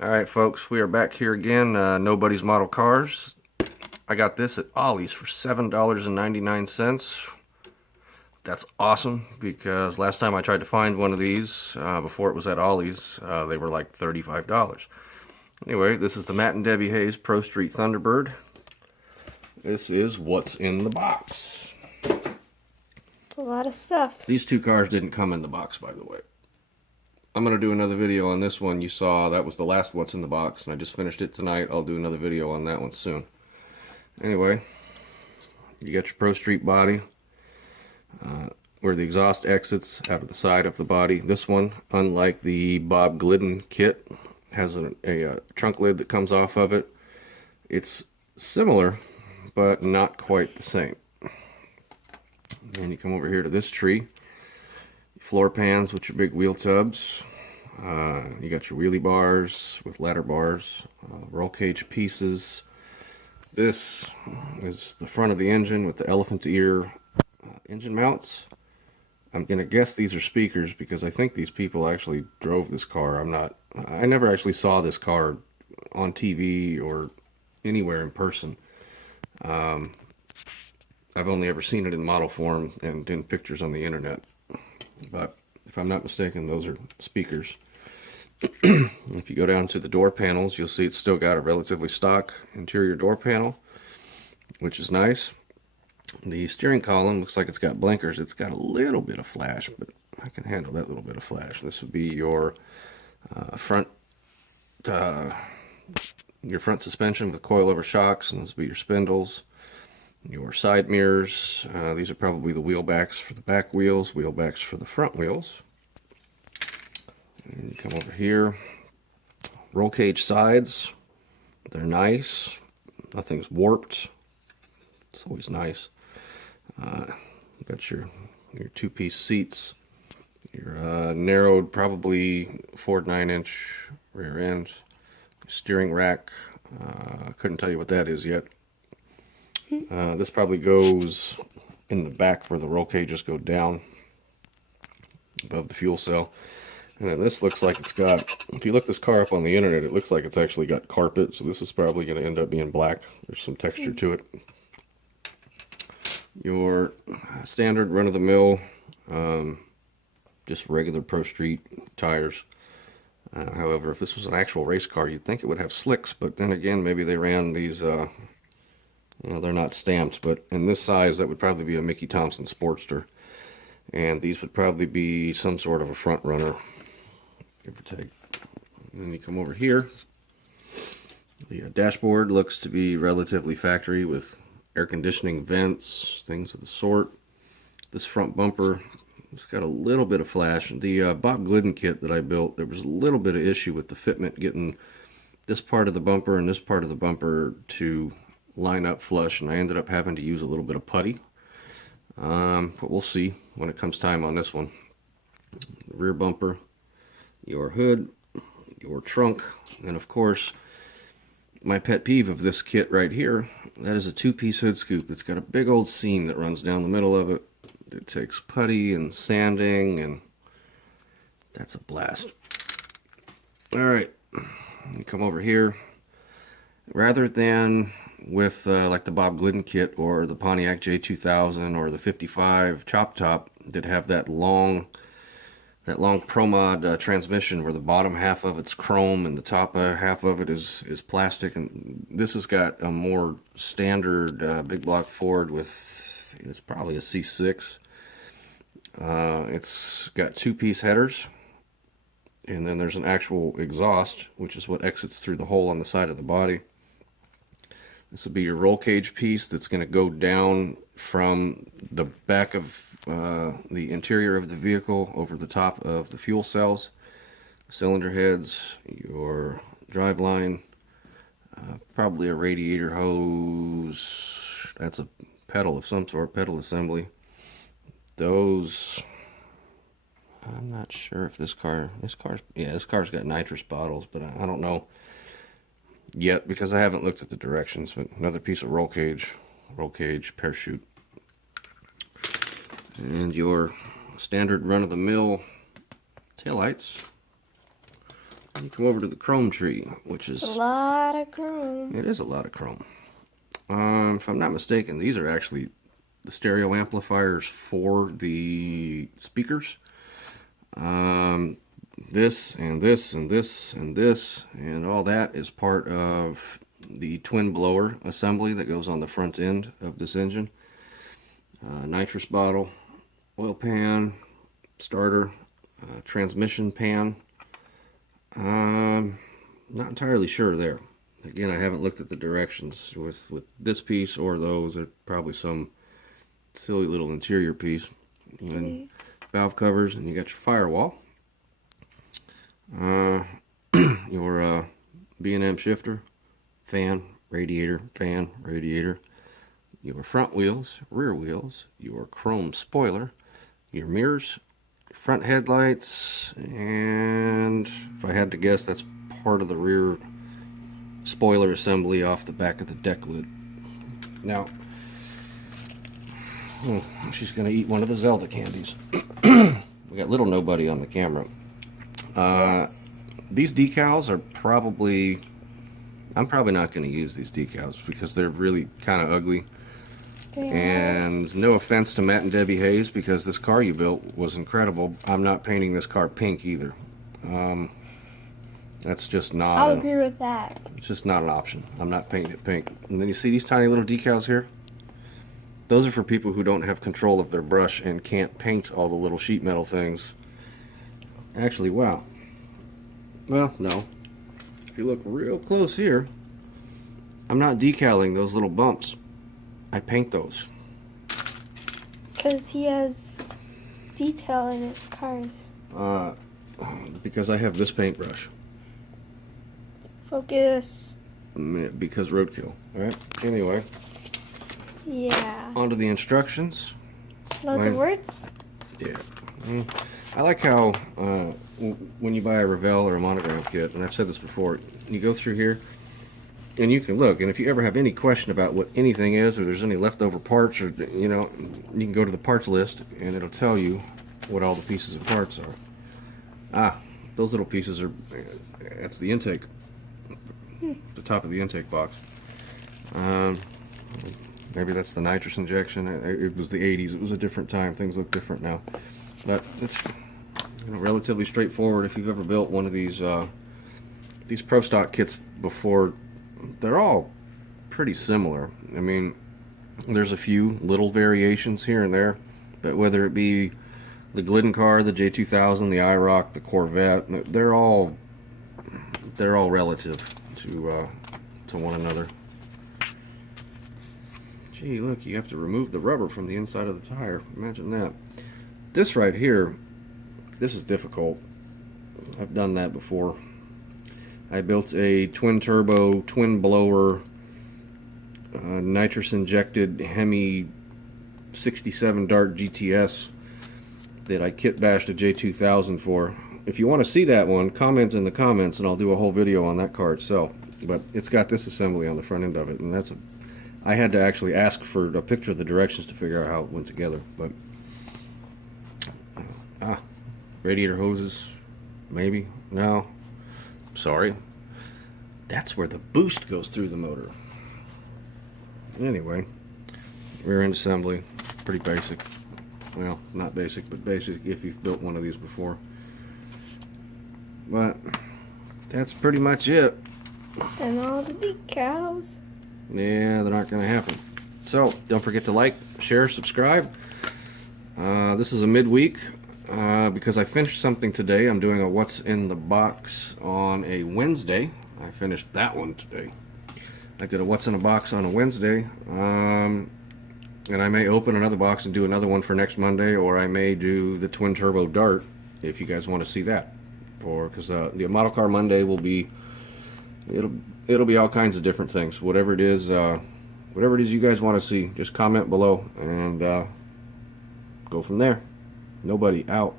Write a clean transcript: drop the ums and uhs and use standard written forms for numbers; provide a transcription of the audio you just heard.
Alright folks, we are back here again, Nobody's Model Cars. I got this at Ollie's for $7.99. That's awesome because last time I tried to find one of these before it was at Ollie's, they were like $35. Anyway, this is the Matt and Debbie Hayes Pro Street Thunderbird. This is what's in the box. A lot of stuff. These two cars didn't come in the box, by the way. I'm going to do another video on this one. You saw that was the last what's in the box, and I just finished it tonight. I'll do another video on that one soon. Anyway, you got your Pro Street body, where the exhaust exits out of the side of the body. This one, unlike the Bob Glidden kit, has a trunk lid that comes off of it. It's similar, but not quite the same. And you come over here to this tree. Floor pans with your big wheel tubs. You got your wheelie bars with ladder bars, roll cage pieces. This is the front of the engine with the elephant ear engine mounts. I'm gonna guess these are speakers because I think these people actually drove this car. I never actually saw this car on TV or anywhere in person. I've only ever seen it in model form and in pictures on the internet. But if I'm not mistaken, those are speakers. If you go down to the door panels, you'll see it's still got a relatively stock interior door panel, which is nice. The steering column looks like it's got blinkers. It's got a little bit of flash, but I can handle that little bit of flash. This would be your front suspension with coilover shocks, and this would be your spindles. Your side mirrors, these are probably the wheel backs for the back wheels, wheel backs for the front wheels. And you come over here, roll cage sides, they're nice, nothing's warped, it's always nice. You got your two-piece seats, your narrowed, probably 4 to 9-inch rear end, steering rack, couldn't tell you what that is yet. This probably goes in the back where the roll cages go down above the fuel cell. And then this looks like it's got, if you look this car up on the internet, it looks like it's actually got carpet. So this is probably going to end up being black. There's some texture to it. Your standard run-of-the-mill, just regular Pro Street tires. However, if this was an actual race car, you'd think it would have slicks. But then again, maybe they ran these... they're not stamped, but in this size, that would probably be a Mickey Thompson Sportster. And these would probably be some sort of a front runner, give or take. And then you come over here. The dashboard looks to be relatively factory with air conditioning vents, things of the sort. This front bumper, it's got a little bit of flash. The Bob Glidden kit that I built, there was a little bit of issue with the fitment getting this part of the bumper and this part of the bumper to line up flush, and I ended up having to use a little bit of putty, but we'll see when it comes time on this one. The rear bumper, your hood, your trunk, and of course my pet peeve of this kit right here, that is a two-piece hood scoop. It's got a big old seam that runs down the middle of it. It takes putty and sanding, and that's a blast. Alright, you come over here. Rather than with like the Bob Glidden kit or the Pontiac J2000 or the 55 Chop Top that have that long Pro Mod transmission where the bottom half of it's chrome and the top half of it is plastic. And this has got a more standard big block Ford with, it's probably a C6. It's got two-piece headers, and then there's an actual exhaust, which is what exits through the hole on the side of the body. This will be your roll cage piece that's going to go down from the back of the interior of the vehicle over the top of the fuel cells, cylinder heads, your drive line, probably a radiator hose. That's a pedal of some sort, pedal assembly. Those, I'm not sure if this car's got nitrous bottles, but I don't know yet because I haven't looked at the directions. But another piece of roll cage parachute, and your standard run-of-the-mill taillights. You come over to the chrome tree, which is... A lot of chrome. It is a lot of chrome. If I'm not mistaken, these are actually the stereo amplifiers for the speakers. This and this and this and this and all that is part of the twin blower assembly that goes on the front end of this engine. Nitrous bottle, oil pan, starter, transmission pan. Not entirely sure there. Again, I haven't looked at the directions with this piece or those. There's probably some silly little interior piece. And then valve covers, and you got your firewall. Your B&M shifter, fan, radiator, your front wheels, rear wheels, your chrome spoiler, your mirrors, front headlights, and if I had to guess, that's part of the rear spoiler assembly off the back of the deck lid. Now, she's going to eat one of the Zelda candies. We got little nobody on the camera. These decals are probably... I'm probably not going to use these decals because they're really kind of ugly. And no offense to Matt and Debbie Hayes, because this car you built was incredible. I'm not painting this car pink either. That's just not... I'll agree with that. It's just not an option. I'm not painting it pink. And then you see these tiny little decals here? Those are for people who don't have control of their brush and can't paint all the little sheet metal things. Actually, wow. Well, no. If you look real close here, I'm not decaling those little bumps. I paint those. Because he has detail in his cars. Because I have this paintbrush. Focus. Because roadkill. Alright, anyway. Yeah. On to the instructions. Loads of words? Yeah. I like how when you buy a Revell or a Monogram kit, and I've said this before, you go through here and you can look, and if you ever have any question about what anything is, or there's any leftover parts, or you know, you can go to the parts list and it'll tell you what all the pieces of parts are. Those little pieces are, that's the intake, the top of the intake box. Maybe that's the nitrous injection. It was the 80s. It was a different time. Things look different now. But it's relatively straightforward. If you've ever built one of these Pro Stock kits before, they're all pretty similar. I mean, there's a few little variations here and there, but whether it be the Glidden car, the J2000, the IROC, the Corvette, they're all relative to one another. Gee, look, you have to remove the rubber from the inside of the tire. Imagine that. This right here, this is difficult. I've done that before. I built a twin turbo, twin blower, nitrous injected Hemi 67 Dart GTS that I kit bashed a J2000 for. If you want to see that one, comment in the comments and I'll do a whole video on that car itself. But it's got this assembly on the front end of it, and that's I had to actually ask for a picture of the directions to figure out how it went together. But radiator hoses, maybe. No, sorry. That's where the boost goes through the motor. Anyway, rear end assembly, pretty basic. Well, not basic, but basic if you've built one of these before. But that's pretty much it. And all the decals. Yeah, they're not going to happen. So, don't forget to like, share, subscribe. This is a midweek because I finished something today. I'm doing a What's in the Box on a Wednesday. I finished that one today. I did a What's in a Box on a Wednesday. And I may open another box and do another one for next Monday, or I may do the Twin Turbo Dart if you guys want to see that. Because the Model Car Monday will be... It'll be all kinds of different things. Whatever it is you guys want to see, just comment below and go from there. Nobody out.